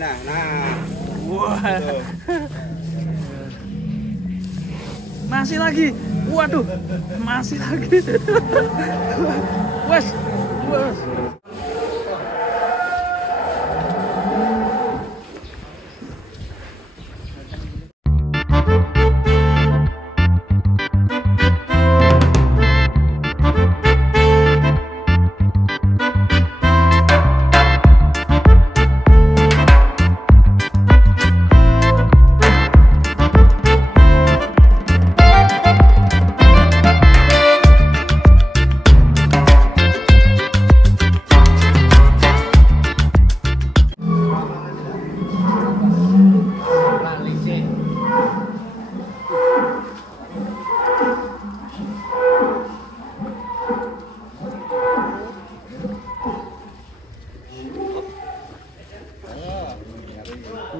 nah. Wah. Masih lagi. Waduh, masih lagi. Wes.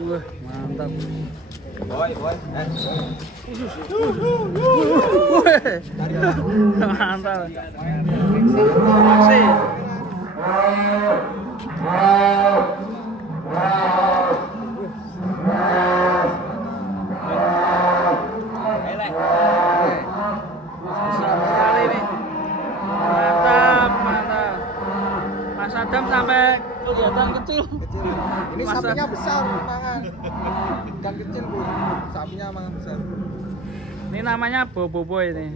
Wah, mantap. Boy. Mantap. Masih. Sekali nih. Mantap. Mas Adam sampai kelihatan kecil. Ini sapinya besar mangan. Ikan kecil, Bu. Sapinya mangan besar. Ini namanya Boboiboy ini.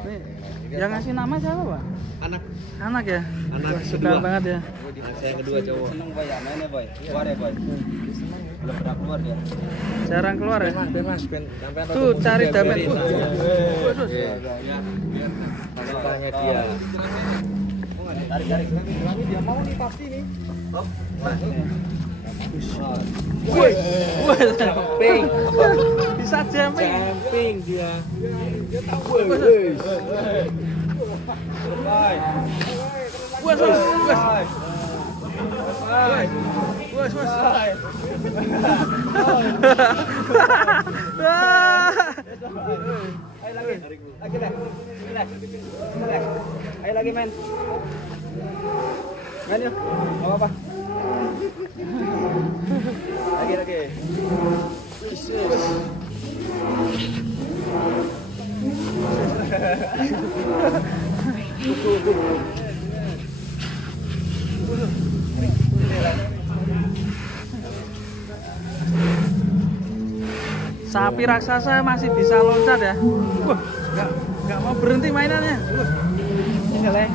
Ini yang ngasih nama siapa, Pak? Anak ya? Anak suka banget ya. Saya kedua cowok. Seneng Boy, mainnya Boy. Keluar ya Boy. Belum pernah keluar dia. Jarang keluar ya? Bebas. Tuh cari damen. Tanya dia. Tarik. Dia mau nih pasti nih. Hop. Woi, jumping. Bisa jumping. Jumping dia. Dia tahu. Ayo lagi main. Main yuk. Enggak apa-apa. Lagi. Sapi raksasa masih bisa loncat ya. Wah, nggak mau berhenti mainannya. Ini leh,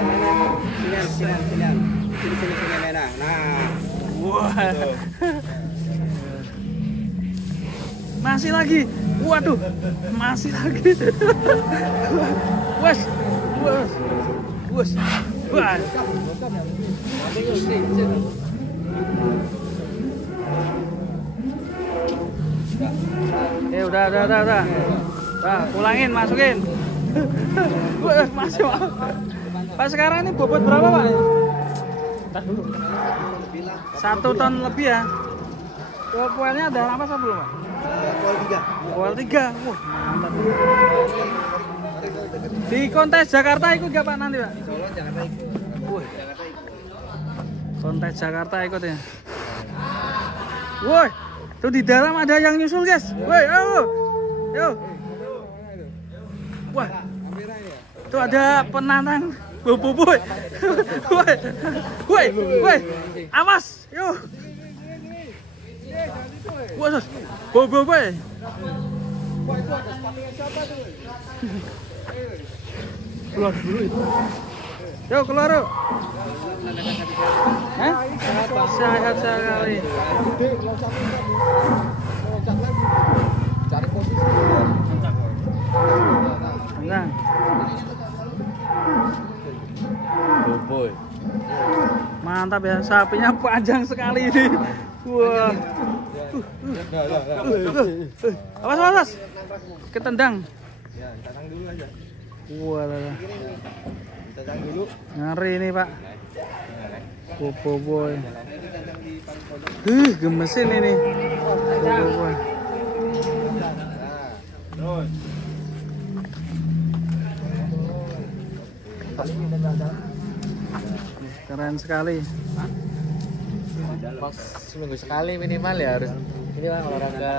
mainan. Sini mainan. Nah. Wah. Masih lagi. Waduh, masih lagi. Wes. Wah. Udah. Nah, pulangin, masukin. Masih mau. Pak sekarang ini bobot berapa, Pak? 1 ton lebih ya. Poelnya ada apa sebelum, Pak? Poel 3. Wah, mantap. Di kontes Jakarta ikut gak Pak nanti, Pak? Solo Jakarta ikut. Kontes Jakarta ikut ya. Woi, tuh di dalam ada yang nyusul, guys. Woi, yo. Wah, tuh ada penantang Boboiboy. Woi, awas, yo. Wah, Boboiboy. Keluar dulu. Yo, keluar. Sehat sekali. Cari posisi. Nah. Boboiboy. Mantap ya, sapinya panjang sekali ini. Wah. Awas. Ketendang. Ya, tendang dulu aja. Wah. Tendang dulu. Ngeri ini, Pak. Boboiboy. Gemesin ini. Boboiboy. Nah, Keren sekali. Pas seminggu sekali minimal ya harus. Ini kan olahraga.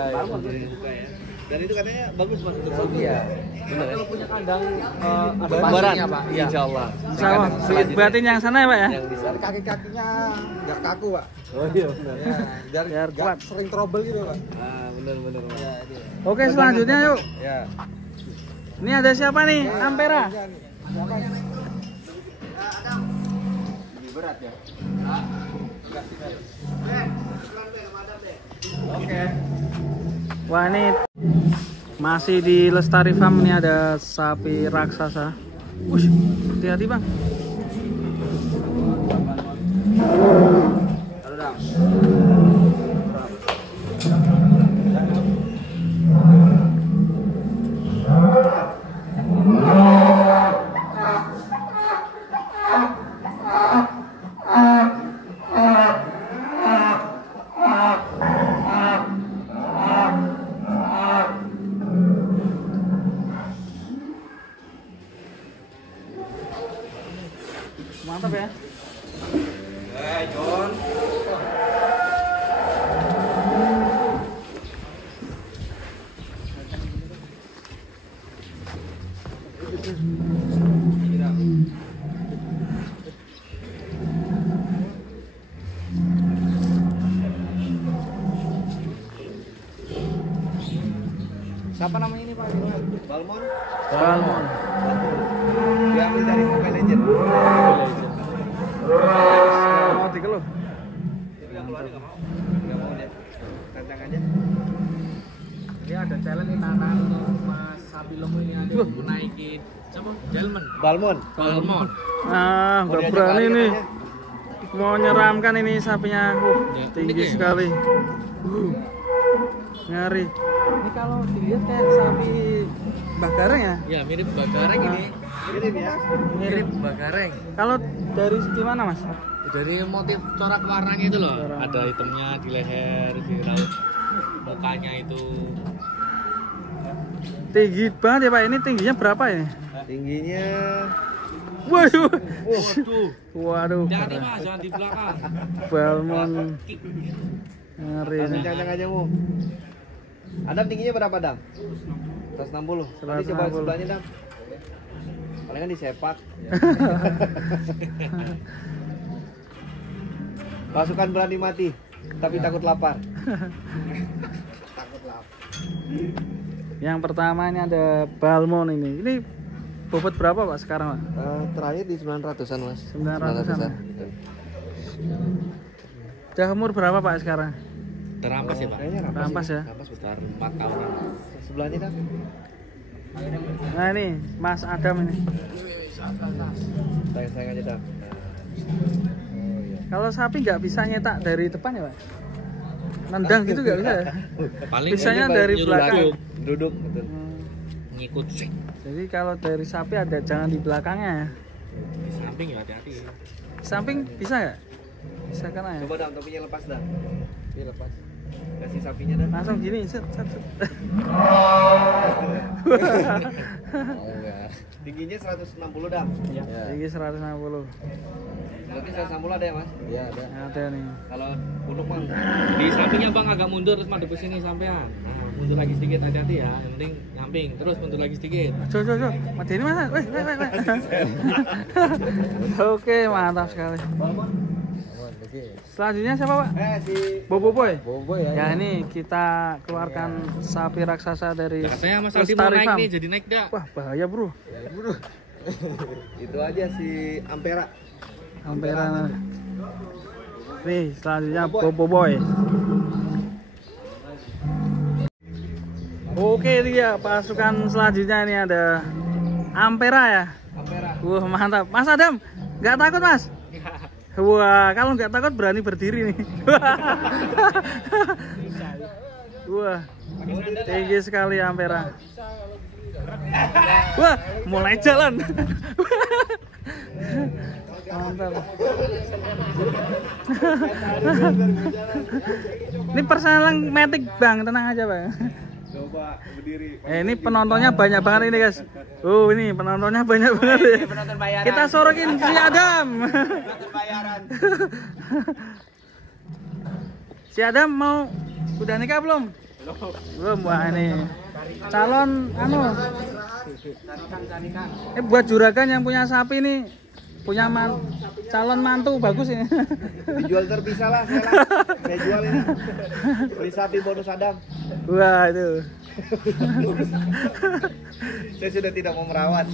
Dan itu katanya bagus Mas untuk Oh, iya. Benar. Kalau punya kandang Ada barat, baratnya, Pak. Iya. Insya Allah. Sama, buatin yang sana ya Pak ya? Yang di sana. Kaki-kakinya nggak kaku, Pak. Oh iya benar. Ya, Biar nggak kuat. sering trouble gitu, Pak. Benar. Ya, dia. Oke, selanjutnya yuk. Ya. Ini ada siapa nih? Ampera. Iya nih. Siapa? Lebih berat ya. Oke. Wah, ini masih di Lestari Farm, ini ada sapi raksasa. Wush, hati-hati Bang. Halo, Dam. Mantap ya. John. Siapa namanya ini Pak? Balmon Balmon. diambil dari Mobile Legend. Mau dikeluh. Tapi yang keluar nggak mau. Nggak mau dia. Tantang aja. Ini ada challenge nih tantangan untuk Mas Sabilong ini ada naikin siapa? Jelman. Balmon. Ah, Mau nggak diajak berani lari nih. katanya. Mau nyeramkan ini sapinya. Tinggi sekali. Ngeri. Ini kalau dilihat kayak sapi Mbah Gareng ya? Ya mirip Bagareng ini. Mirip ya. Mirip Bagareng. Kalau dari segi mana Mas? Dari motif corak warnanya itu loh. Corak. Ada hitamnya di leher, di raut mukanya itu. Tinggi banget ya Pak. Ini tingginya berapa ini? Tingginya Waduh. waduh. Waduh. Jadi Mas, jangan di belakang. Balmon. Ngeri Langsung nih. cancang aja mu. Adam tingginya berapa Dam? 160. Nanti coba 160. sebelahnya Dam. Paling kan disepak. Pasukan berani mati, tapi takut lapar. Takut lapar. Yang pertama ini ada Balmon ini. Ini bobot berapa Pak sekarang Pak? Terakhir di 900-an Mas. 900-an. Udah umur berapa Pak sekarang? Terampas ya Pak? Kayaknya Rampas ya. Rampas sekitar 4 tahunan. Sebelahnya Dam. Nah ini Mas Adam ini. Sayang-sayang aja Dam. Kalau sapi nggak bisa nyetak dari depan ya Pak? Nendang gitu nggak bisa ya? Paling Bisanya hanya dari nyuruh belakang. Duduk, betul. Ngikut sih. Jadi kalau dari sapi ada jangan di belakangnya ya. Di samping ya hati-hati. Samping bisa nggak? Bisa kan ya? Coba Dam, topinya lepas Dam. Iya lepas. Kasih sapinya Dam. Langsung gini, set, set, set. Tingginya 160 Dam. Iya. Tinggi 160. Berarti 160 ada ya Mas? Iya ada. Ada nih. Kalau punuk Bang. Di sampingnya Bang agak mundur terus madep ke sini sampean. Nah, mundur lagi sedikit hati-hati ya. Yang penting nyamping, terus mundur lagi sedikit. Coba. Mati ini mana? Weh. Oke, mantap sekali. Selanjutnya siapa Pak? Si Boboiboy. Bobo ya. Ya ini kita keluarkan sapi raksasa dari Katanya Mas Aldi mau Lestari naik Farm. nih, jadi naik dah. Wah bahaya bro. Itu aja si Ampera. Ampera. Nih selanjutnya Boboiboy. Oke dia pasukan selanjutnya ini ada Ampera ya. Ampera. Wah mantap. Mas Adam nggak takut Mas? Wah kalau nggak takut berani berdiri nih. Wah tinggi sekali Ampera. Wah mulai jalan. Mantap. Ini personal metik Bang, tenang aja Bang. Coba berdiri. Ini penontonnya banyak banget ini guys. Ini penontonnya banyak banget ya. Penonton bayaran. Kita sorokin si Adam. Penonton bayaran. Si Adam mau udah nikah belum? Belum. Wah ini calon buat juragan yang punya sapi nih, punya calon mantu bagus ini. Dijual terpisah lah, saya jual ini. Beli sapi bonus Adam. Wah itu. Saya sudah tidak mau merawat.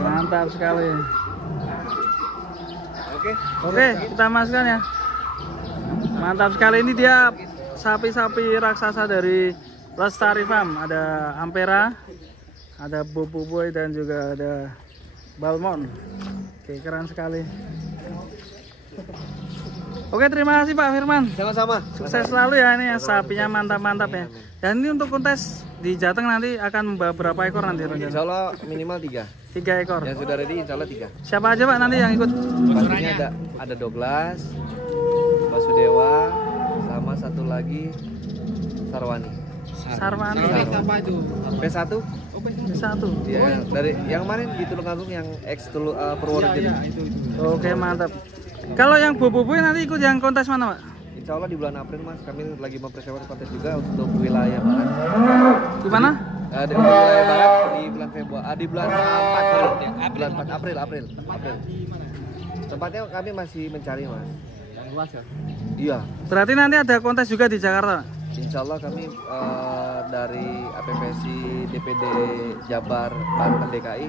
Mantap sekali. Oke, kita masukkan ya. Mantap sekali, ini dia sapi-sapi raksasa dari Lestari Farm. Ada Ampera, ada Boboiboy dan juga ada Balmon. Oke, keren sekali. Oke, terima kasih Pak Firman. Sama-sama. Sukses selalu ya, ini sapinya mantap-mantap ya. Dan ini untuk kontes di Jateng nanti akan membawa berapa ekor nanti? Insya Allah minimal 3. 3 ekor. Yang sudah ready insya Allah 3. Siapa aja Pak nanti yang ikut? Pastinya ada Douglas, Basudewa, sama satu lagi Sarwani. Sarwani. Apa itu? P1? Satu. Ya, dari yang kemarin di Tulungagung yang ex Purworejo. Oke, mantap. Kalau yang Boboiboy nanti ikut yang kontes mana Pak? Insya Allah di bulan April Mas, kami lagi mempersiapkan kontes juga untuk wilayah barat. Di mana? Di wilayah barat di bulan Februari, di bulan 4 bulan 4 April. Tempatnya kami masih mencari Mas. Yang luas ya? Iya. Berarti nanti ada kontes juga di Jakarta. Insya Allah kami dari APPC DPD Jabar Banten DKI,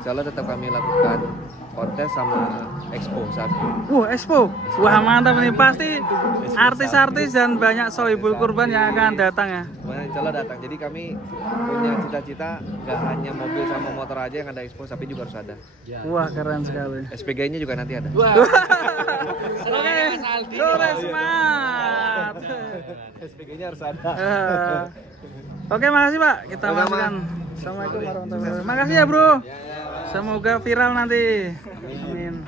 insya Allah tetap kami lakukan kontes sama expo sapi. Expo. Wah mantap nih, pasti artis-artis dan banyak sohibul kurban yang akan datang ya. Insya Allah datang. Jadi kami punya cita-cita nggak hanya mobil sama motor aja yang ada expo, sapi juga harus ada. Wah keren sekali. SPG-nya juga nanti ada. Oke, sore smart. SPG-nya harus ada. Oke, makasih Pak. Kita masukkan. Assalamualaikum warahmatullahi wabarakatuh. Makasih ya Bro. Semoga viral nanti. Amin.